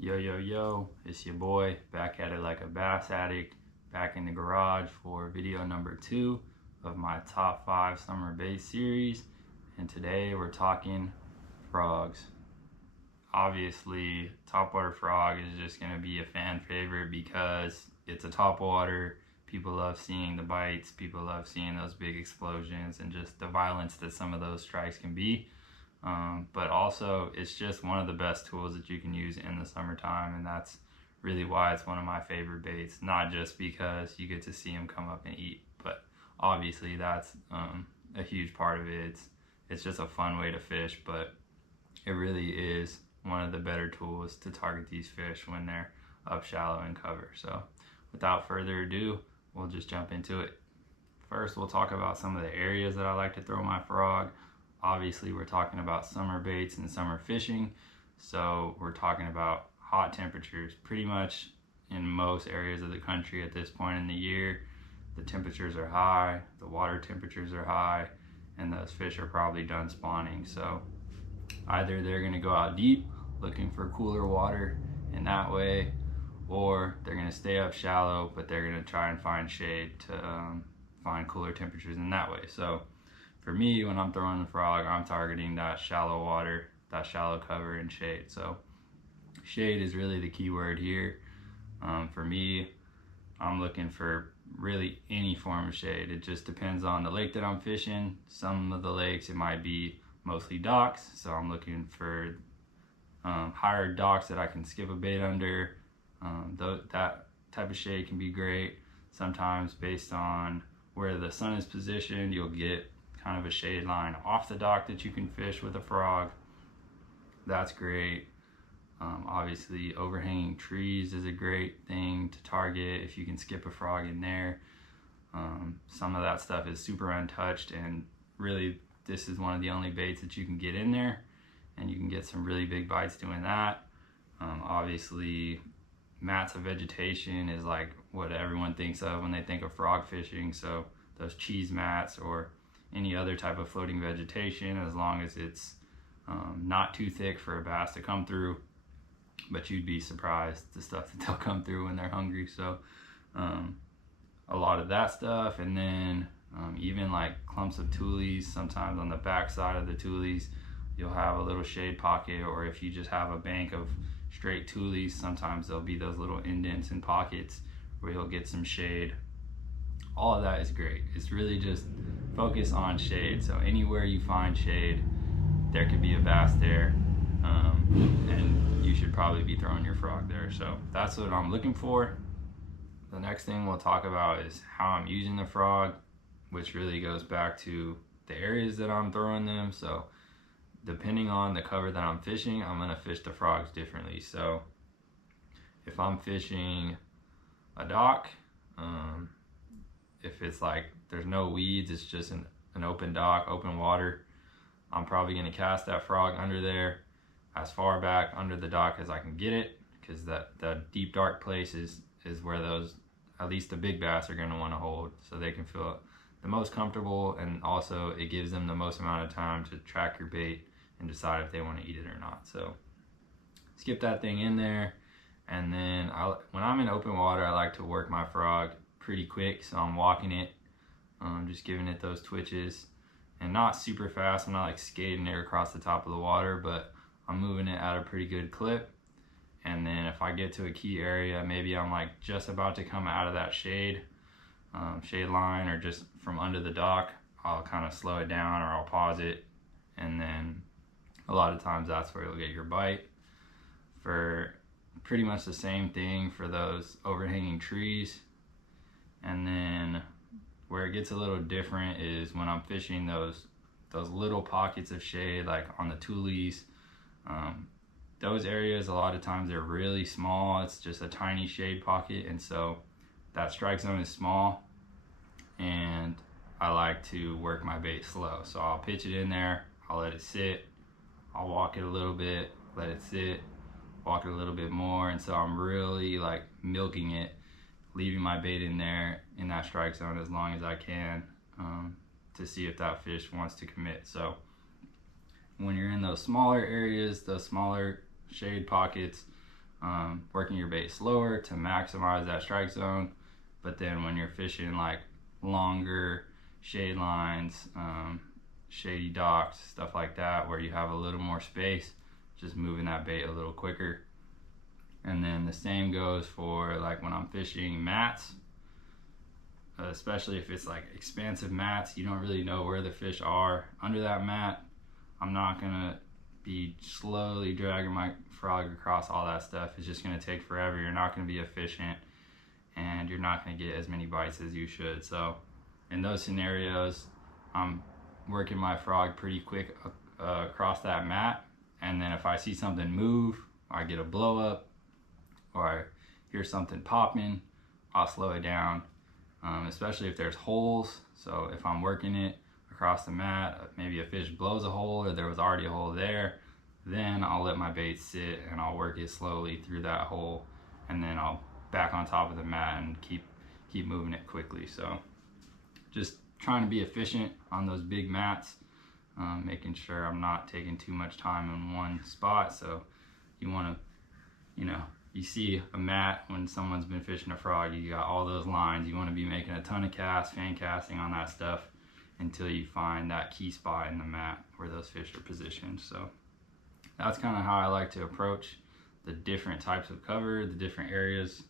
Yo, it's your boy, back at it like a bass addict, back in the garage for video number 2 of my top 5 summer bait series. And today we're talking frogs. Obviously, topwater frog is just going to be a fan favorite because it's a topwater. People love seeing the bites, people love seeing those big explosions and just the violence that some of those strikes can be. But also it's just one of the best tools that you can use in the summertime, and that's really why it's one of my favorite baits. Not just because you get to see them come up and eat, but obviously that's a huge part of it. It's just a fun way to fish, but it really is one of the better tools to target these fish when they're up shallow in cover. So without further ado, we'll just jump into it. First, we'll talk about some of the areas that I like to throw my frog. Obviously, we're talking about summer baits and summer fishing, so we're talking about hot temperatures. Pretty much in most areas of the country at this point in the year, the temperatures are high, the water temperatures are high, and those fish are probably done spawning. So either they're going to go out deep looking for cooler water in that way, or they're going to stay up shallow, but they're going to try and find shade to find cooler temperatures in that way. So for me, when I'm throwing the frog, I'm targeting that shallow water, that shallow cover and shade. So shade is really the key word here. For me, I'm looking for really any form of shade. It just depends on the lake that I'm fishing. Some of the lakes, it might be mostly docks, so I'm looking for higher docks that I can skip a bait under. That type of shade can be great. Sometimes based on where the sun is positioned, you'll get kind of a shade line off the dock that you can fish with a frog. That's great. Obviously, overhanging trees is a great thing to target if you can skip a frog in there. Some of that stuff is super untouched, and really this is one of the only baits that you can get in there, and you can get some really big bites doing that. Obviously, mats of vegetation is like what everyone thinks of when they think of frog fishing. So those cheese mats or any other type of floating vegetation, as long as it's not too thick for a bass to come through. But you'd be surprised the stuff that they'll come through when they're hungry. So a lot of that stuff, and then even like clumps of tules. Sometimes on the back side of the tules you'll have a little shade pocket, or if you just have a bank of straight tules, sometimes there'll be those little indents and pockets where you'll get some shade. All of that is great. It's really just focus on shade. So anywhere you find shade, there could be a bass there, and you should probably be throwing your frog there. So that's what I'm looking for. The next thing we'll talk about is how I'm using the frog, which really goes back to the areas that I'm throwing them. So depending on the cover that I'm fishing, I'm going to fish the frogs differently. So if I'm fishing a dock, if it's like there's no weeds, it's just an open dock, open water, I'm probably going to cast that frog under there as far back under the dock as I can get it, because that deep dark place is where those, at least the big bass, are going to want to hold, so they can feel the most comfortable, and also it gives them the most amount of time to track your bait and decide if they want to eat it or not. So skip that thing in there, and then when I'm in open water, I like to work my frog pretty quick. So I'm walking it, just giving it those twitches, and not super fast. I'm not like skating it across the top of the water, but I'm moving it at a pretty good clip. And then if I get to a key area, maybe I'm like just about to come out of that shade line, or just from under the dock, I'll kind of slow it down, or I'll pause it, and then a lot of times that's where you'll get your bite. For pretty much the same thing for those overhanging trees. And then where it gets a little different is when I'm fishing those little pockets of shade, like on the tules. Those areas, a lot of times they're really small. It's just a tiny shade pocket, and so that strike zone is small, and I like to work my bait slow. So I'll pitch it in there, I'll let it sit, I'll walk it a little bit, let it sit, walk it a little bit more, and so I'm really like milking it, leaving my bait in there in that strike zone as long as I can, to see if that fish wants to commit. So when you're in those smaller areas, those smaller shade pockets, working your bait slower to maximize that strike zone. But then when you're fishing like longer shade lines, shady docks, stuff like that, where you have a little more space, just moving that bait a little quicker. And then the same goes for like when I'm fishing mats, especially if it's like expansive mats, you don't really know where the fish are under that mat. I'm not gonna be slowly dragging my frog across all that stuff. It's just gonna take forever. You're not gonna be efficient, and you're not gonna get as many bites as you should. So in those scenarios, I'm working my frog pretty quick across that mat, and then if I see something move, or I get a blow up, or I hear something popping, I'll slow it down, especially if there's holes. So if I'm working it across the mat, maybe a fish blows a hole or there was already a hole there, then I'll let my bait sit and I'll work it slowly through that hole, and then I'll back on top of the mat and keep moving it quickly. So just trying to be efficient on those big mats, making sure I'm not taking too much time in one spot. So you want to, you see a mat when someone's been fishing a frog, you got all those lines, you want to be making a ton of casts, fan casting on that stuff until you find that key spot in the mat where those fish are positioned. So that's kind of how I like to approach the different types of cover, the different areas.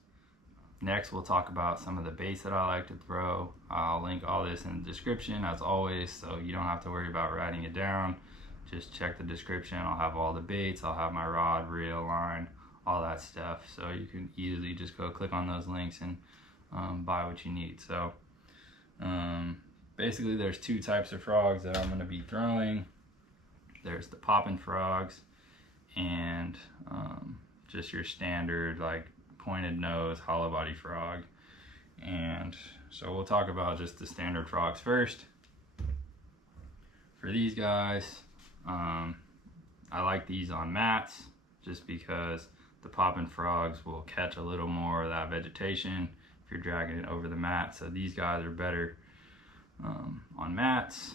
Next, we'll talk about some of the baits that I like to throw. I'll link all this in the description as always, so you don't have to worry about writing it down. Just check the description. I'll have all the baits, I'll have my rod, reel, line, all that stuff. So you can easily just go click on those links and buy what you need. So basically there's two types of frogs that I'm gonna be throwing. There's the popping frogs and just your standard like pointed nose, hollow body frog. And so we'll talk about just the standard frogs first. For these guys, I like these on mats just because the popping frogs will catch a little more of that vegetation if you're dragging it over the mat. So these guys are better on mats.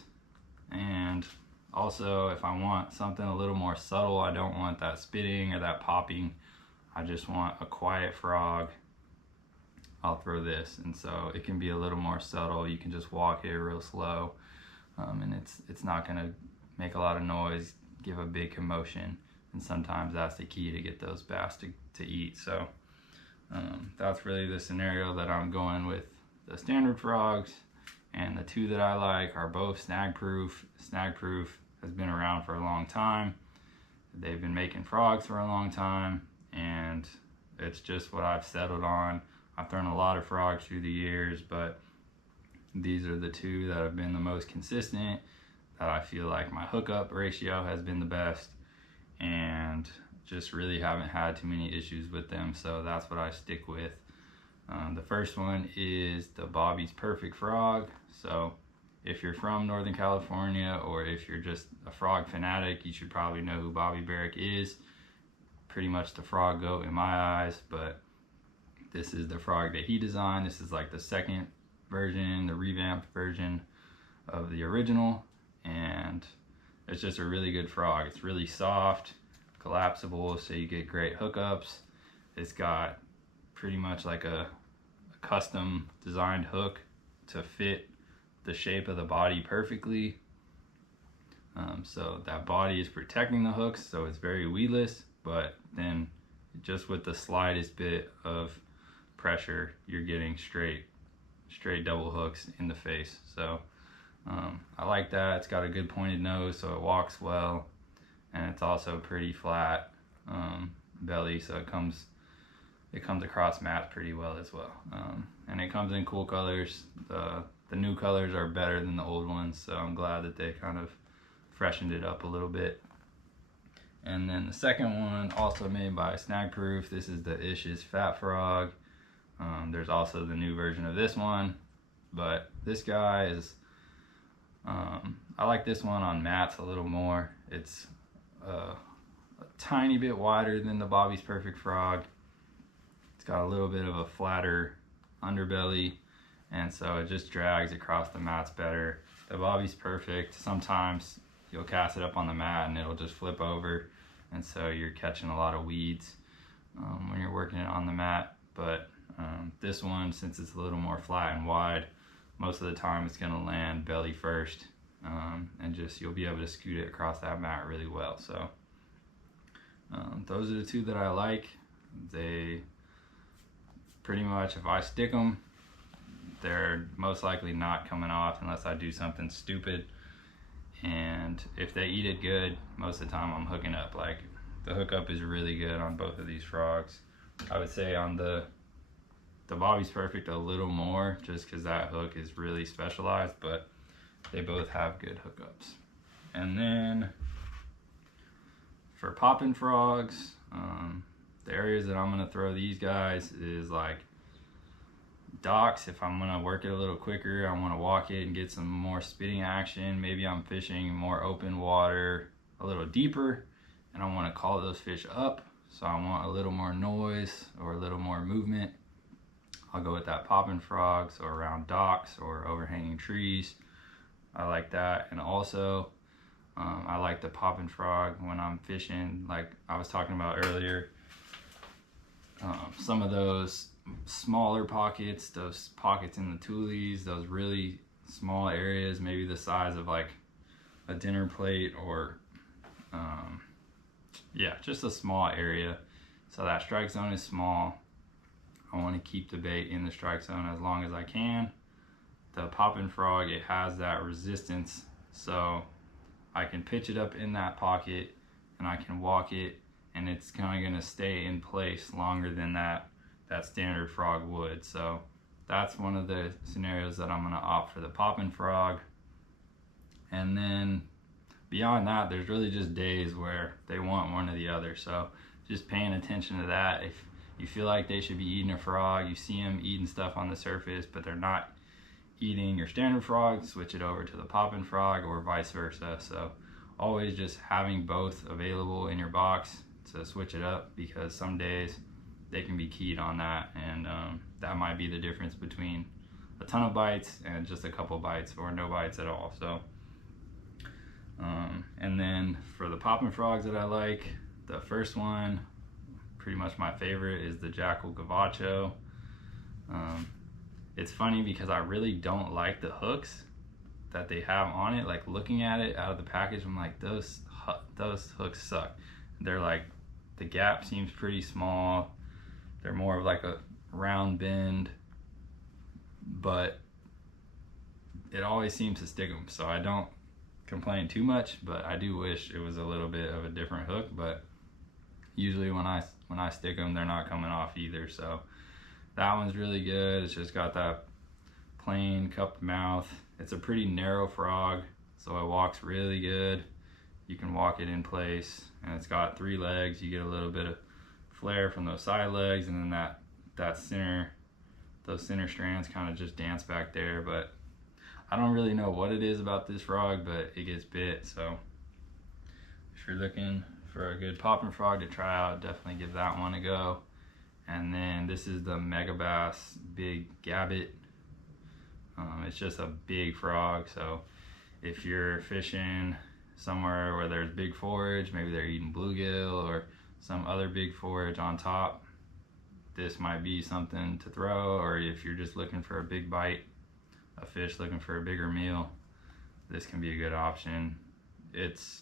And also if I want something a little more subtle, I don't want that spitting or that popping, I just want a quiet frog, I'll throw this. And so it can be a little more subtle. You can just walk it real slow, and it's not gonna make a lot of noise, give a big commotion, and sometimes that's the key to get those bass to eat. So that's really the scenario that I'm going with the standard frogs. And the two that I like are both snag proof. Snag proof has been around for a long time. They've been making frogs for a long time, and it's just what I've settled on. I've thrown a lot of frogs through the years, but these are the two that have been the most consistent, that I feel like my hookup ratio has been the best, and just really haven't had too many issues with them. So that's what I stick with. The first one is the Bobby's Perfect Frog. So if you're from Northern California, or if you're just a frog fanatic, you should probably know who Bobby Barrack is. Pretty much the frog goat in my eyes, but this is the frog that he designed. This is like the second version, the revamped version of the original, and it's just a really good frog. It's really soft, collapsible, so you get great hookups. It's got pretty much like a custom designed hook to fit the shape of the body perfectly. So that body is protecting the hooks, so it's very weedless, but then just with the slightest bit of pressure, you're getting straight double hooks in the face. So I like that. It's got a good pointed nose, so it walks well, and it's also pretty flat belly, so it comes across mats pretty well as well. And it comes in cool colors. The new colors are better than the old ones, so I'm glad that they kind of freshened it up a little bit. And then the second one, also made by Snag Proof, this is the Ish's Phat Frog. There's also the new version of this one, but this guy is, I like this one on mats a little more. It's a tiny bit wider than the Bobby's Perfect Frog. It's got a little bit of a flatter underbelly, and so it just drags across the mats better. The Bobby's Perfect, sometimes you'll cast it up on the mat and it'll just flip over, and so you're catching a lot of weeds working it on the mat. But this one, since it's a little more flat and wide, most of the time it's gonna land belly first, and just you'll be able to scoot it across that mat really well. So those are the two that I like. They pretty much, if I stick them, they're most likely not coming off unless I do something stupid. And if they eat it good, most of the time I'm hooking up. Like, the hookup is really good on both of these frogs. I would say on the Bobby's Perfect a little more, just because that hook is really specialized, but they both have good hookups. And then for popping frogs, the areas that I'm gonna throw these guys is like docks. If I'm gonna work it a little quicker, I want to walk it and get some more spitting action. Maybe I'm fishing more open water, a little deeper, and I want to call those fish up, so I want a little more noise or a little more movement. I'll go with that popping frog, so around docks or overhanging trees. I like that. And also I like the popping frog when I'm fishing, like I was talking about earlier. Some of those smaller pockets, those pockets in the toolies, those really small areas, maybe the size of like a dinner plate, or yeah, just a small area. So that strike zone is small. I want to keep the bait in the strike zone as long as I can. The popping frog, it has that resistance, so I can pitch it up in that pocket and I can walk it, and it's kind of going to stay in place longer than that standard frog would. So that's one of the scenarios that I'm going to opt for the popping frog. And then beyond that, there's really just days where they want one or the other, so just paying attention to that. If you feel like they should be eating a frog, you see them eating stuff on the surface but they're not eating your standard frog, switch it over to the popping frog, or vice versa. So always just having both available in your box to switch it up, because some days they can be keyed on that, and that might be the difference between a ton of bites and just a couple bites, or no bites at all. So and then for the popping frogs that I like, the first one, pretty much my favorite, is the Jackall Gavacho. It's funny because I really don't like the hooks that they have on it. Like, looking at it out of the package, I'm like, those hooks suck. They're like, the gap seems pretty small. They're more of like a round bend, but it always seems to stick them. So I don't complain too much, but I do wish it was a little bit of a different hook. But usually when I stick them, they're not coming off either. So that one's really good. It's just got that plain cupped mouth. It's a pretty narrow frog, so it walks really good. You can walk it in place, and it's got 3 legs. You get a little bit of flare from those side legs, and then those center strands kind of just dance back there. But I don't really know what it is about this frog, but it gets bit. So if you're looking for a good popping frog to try out, definitely give that one a go. And then this is the Megabass Big Gabot. It's just a big frog, so if you're fishing somewhere where there's big forage, maybe they're eating bluegill or some other big forage on top, this might be something to throw. Or if you're just looking for a big bite, a fish looking for a bigger meal, this can be a good option. It's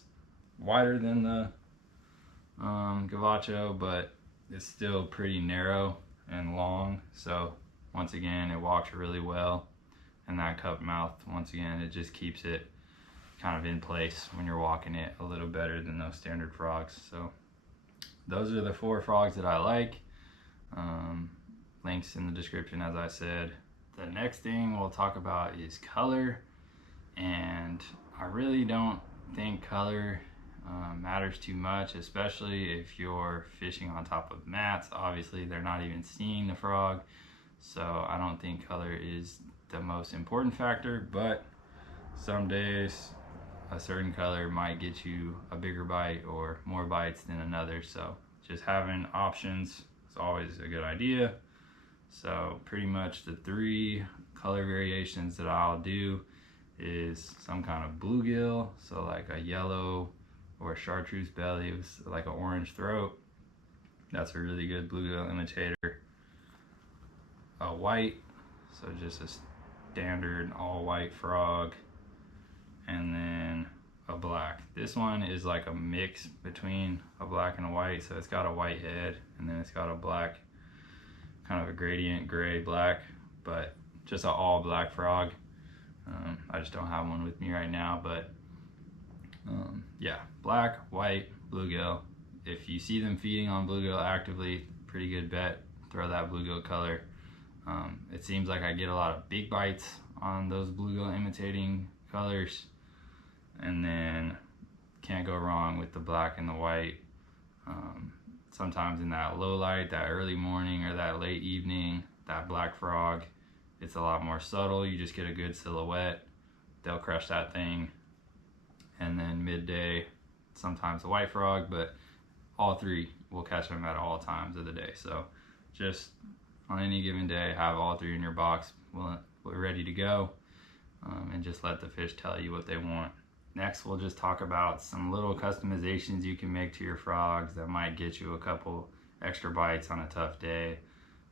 wider than the Gavacho, but it's still pretty narrow and long. So once again, it walks really well, and that cup mouth, once again, it just keeps it kind of in place when you're walking it a little better than those standard frogs. So those are the 4 frogs that I like. Links in the description, as I said. The next thing we'll talk about is color, and I really don't think color matters too much, especially if you're fishing on top of mats. Obviously they're not even seeing the frog, so I don't think color is the most important factor, but some days a certain color might get you a bigger bite or more bites than another. So just having options is always a good idea. So pretty much the 3 color variations that I'll do is some kind of bluegill, so like a yellow or a chartreuse belly with like an orange throat, That's a really good bluegill imitator. A white, so just a standard all white frog, and then a black. This one is like a mix between a black and a white, so it's got a white head and then it's got a black, kind of a gradient gray black, but just an all black frog. I just don't have one with me right now, but yeah, black, white, bluegill. If you see them feeding on bluegill actively, pretty good bet, throw that bluegill color. It seems like I get a lot of big bites on those bluegill imitating colors, and then can't go wrong with the black and the white. Sometimes in that low light, that early morning or that late evening, that black frog, it's a lot more subtle. You just get a good silhouette. They'll crush that thing. And then midday, sometimes a white frog, but all three will catch them at all times of the day. So just on any given day, have all three in your box, we're ready to go, and just let the fish tell you what they want. Next, we'll just talk about some little customizations you can make to your frogs that might get you a couple extra bites on a tough day.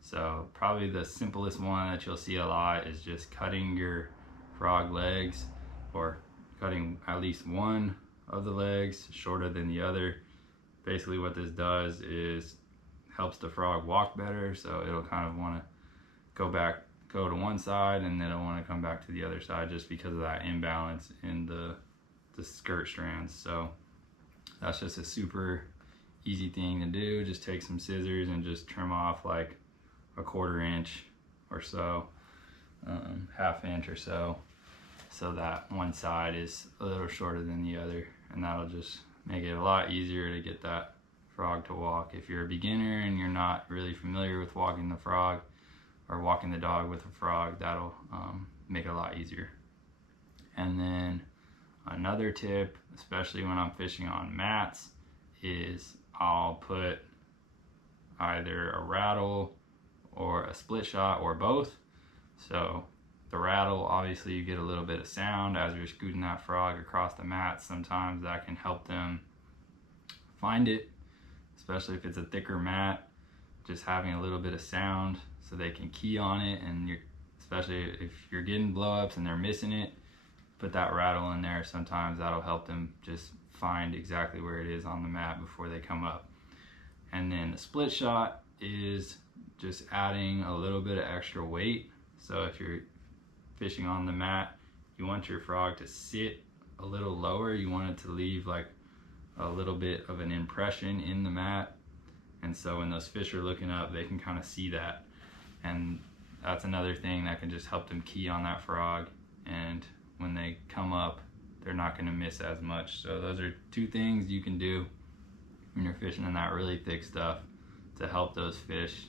So probably the simplest one that you'll see a lot is just cutting your frog legs, or cutting at least one of the legs shorter than the other. Basically what this does is helps the frog walk better, so it'll kind of want to go to one side, and then it'll want to come back to the other side just because of that imbalance in the skirt strands. So that's just a super easy thing to do. Just take some scissors and just trim off like a 1/4 inch or so, 1/2 inch or so, so that one side is a little shorter than the other, and that'll just make it a lot easier to get that frog to walk. If you're a beginner and you're not really familiar with walking the frog or walking the dog with a frog, that'll make it a lot easier. And then another tip, especially when I'm fishing on mats, is I'll put either a rattle or a split shot or both. So the rattle, obviously you get a little bit of sound as you're scooting that frog across the mat. Sometimes that can help them find it, especially if it's a thicker mat. Just having a little bit of sound so they can key on it, and especially if you're getting blow-ups and they're missing it, put that rattle in there. Sometimes that'll help them just find exactly where it is on the mat before they come up. And then the split shot is just adding a little bit of extra weight. So if you're fishing on the mat, you want your frog to sit a little lower. You want it to leave like a little bit of an impression in the mat, and so when those fish are looking up, they can kind of see that, and that's another thing that can just help them key on that frog, and when they come up, they're not going to miss as much. So those are two things you can do when you're fishing in that really thick stuff to help those fish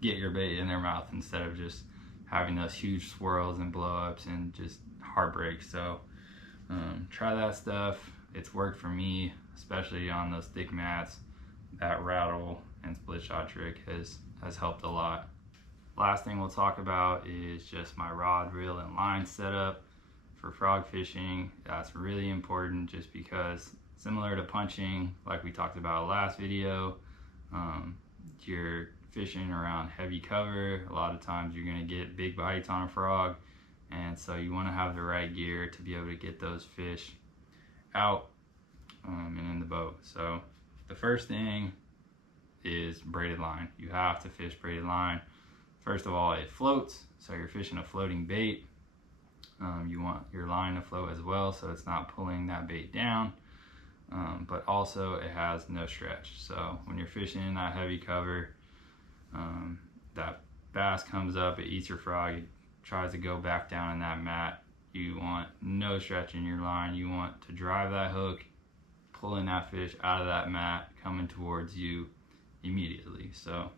get your bait in their mouth instead of just having those huge swirls and blow-ups and just heartbreak. So try that stuff. It's worked for me, especially on those thick mats. That rattle and split shot trick has helped a lot. Last thing we'll talk about is just my rod, reel, and line setup for frog fishing. That's really important, just because similar to punching, like we talked about last video, you're fishing around heavy cover. A lot of times you're going to get big bites on a frog, and so you want to have the right gear to be able to get those fish out and in the boat. So the first thing is braided line. You have to fish braided line. First of all, it floats, so you're fishing a floating bait. You want your line to float as well, so it's not pulling that bait down, but also it has no stretch. So when you're fishing in that heavy cover, that bass comes up, it eats your frog, it tries to go back down in that mat. You want no stretch in your line. You want to drive that hook, pulling that fish out of that mat, coming towards you immediately. So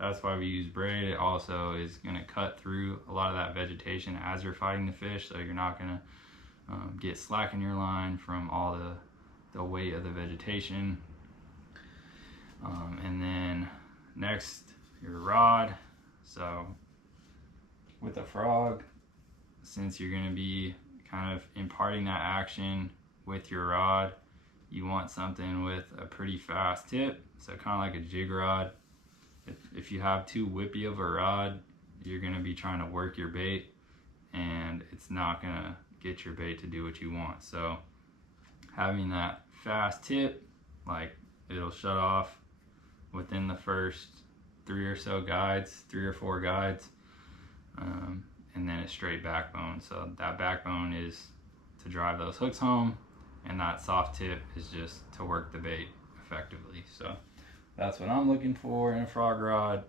that's why we use braid. It also is going to cut through a lot of that vegetation as you're fighting the fish, so you're not going to get slack in your line from all the weight of the vegetation. And then next, your rod. So with a frog, since you're going to be kind of imparting that action with your rod, you want something with a pretty fast tip, so kind of like a jig rod. If you have too whippy of a rod, you're going to be trying to work your bait, and it's not going to get your bait to do what you want. So having that fast tip, like it'll shut off within the first 3 or 4 guides, and then it's straight backbone. So that backbone is to drive those hooks home, and that soft tip is just to work the bait effectively. So that's what I'm looking for in a frog rod.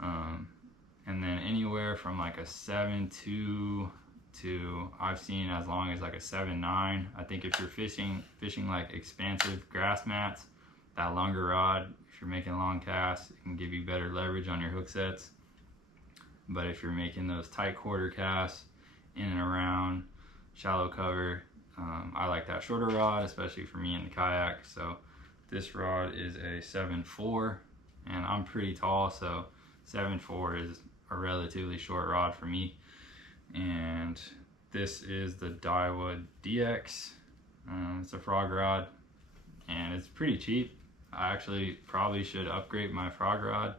And then anywhere from like a 7.2 to I've seen as long as like a 7.9. I think if you're fishing like expansive grass mats, that longer rod, if you're making long casts, it can give you better leverage on your hook sets. But if you're making those tight quarter casts in and around shallow cover, I like that shorter rod, especially for me in the kayak. So this rod is a 7.4, and I'm pretty tall, so 7.4 is a relatively short rod for me. And this is the Daiwa DX. It's a frog rod, and it's pretty cheap. I actually probably should upgrade my frog rod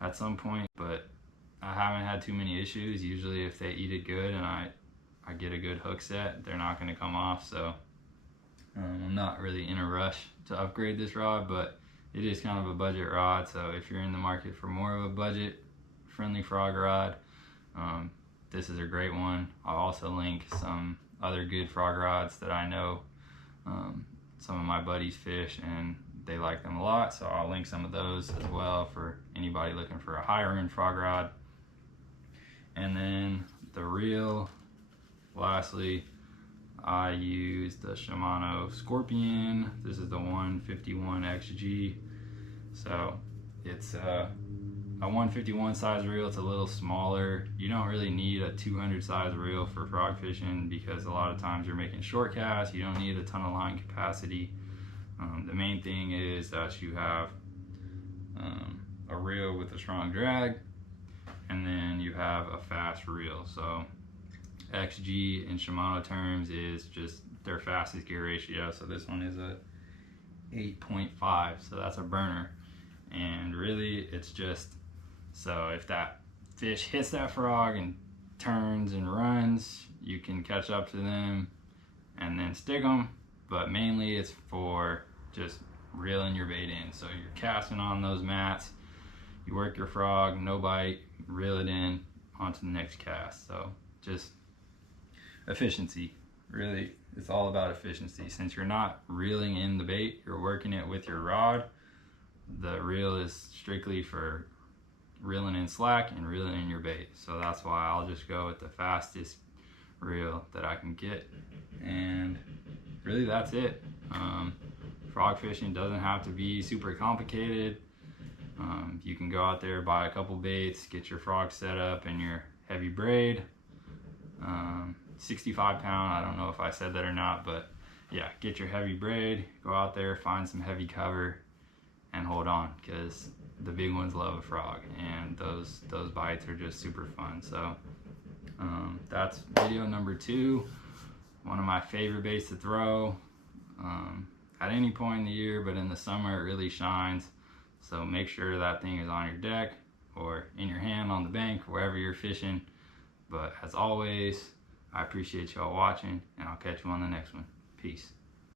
at some point, but I haven't had too many issues. Usually if they eat it good and I get a good hook set, they're not going to come off. So I'm not really in a rush to upgrade this rod, but it is kind of a budget rod. So if you're in the market for more of a budget friendly frog rod, this is a great one. I'll also link some other good frog rods that I know some of my buddies fish and they like them a lot, so I'll link some of those as well for anybody looking for a higher end frog rod. And then the reel, lastly, I use the Shimano Scorpion. This is the 151 XG. So it's a 151 size reel. It's a little smaller. You don't really need a 200 size reel for frog fishing because a lot of times you're making short casts. You don't need a ton of line capacity. The main thing is that you have a reel with a strong drag, and then you have a fast reel. So XG in Shimano terms is just their fastest gear ratio. So this one is a 8.5, so that's a burner. And really it's just, so if that fish hits that frog and turns and runs, you can catch up to them and then stick them. But mainly it's for just reeling your bait in. So you're casting on those mats, you work your frog, no bite, reel it in onto the next cast. So just efficiency. Really, it's all about efficiency. Since you're not reeling in the bait, you're working it with your rod. The reel is strictly for reeling in slack and reeling in your bait. So that's why I'll just go with the fastest reel that I can get. And really that's it. Frog fishing doesn't have to be super complicated. You can go out there, buy a couple baits, get your frog set up and your heavy braid. 65 pound, I don't know if I said that or not, but yeah, get your heavy braid, go out there, find some heavy cover and hold on, because the big ones love a frog and those bites are just super fun. So that's video number 2. One of my favorite baits to throw at any point in the year, but in the summer it really shines. So make sure that thing is on your deck or in your hand on the bank, wherever you're fishing. But as always, I appreciate y'all watching, and I'll catch you on the next one. Peace.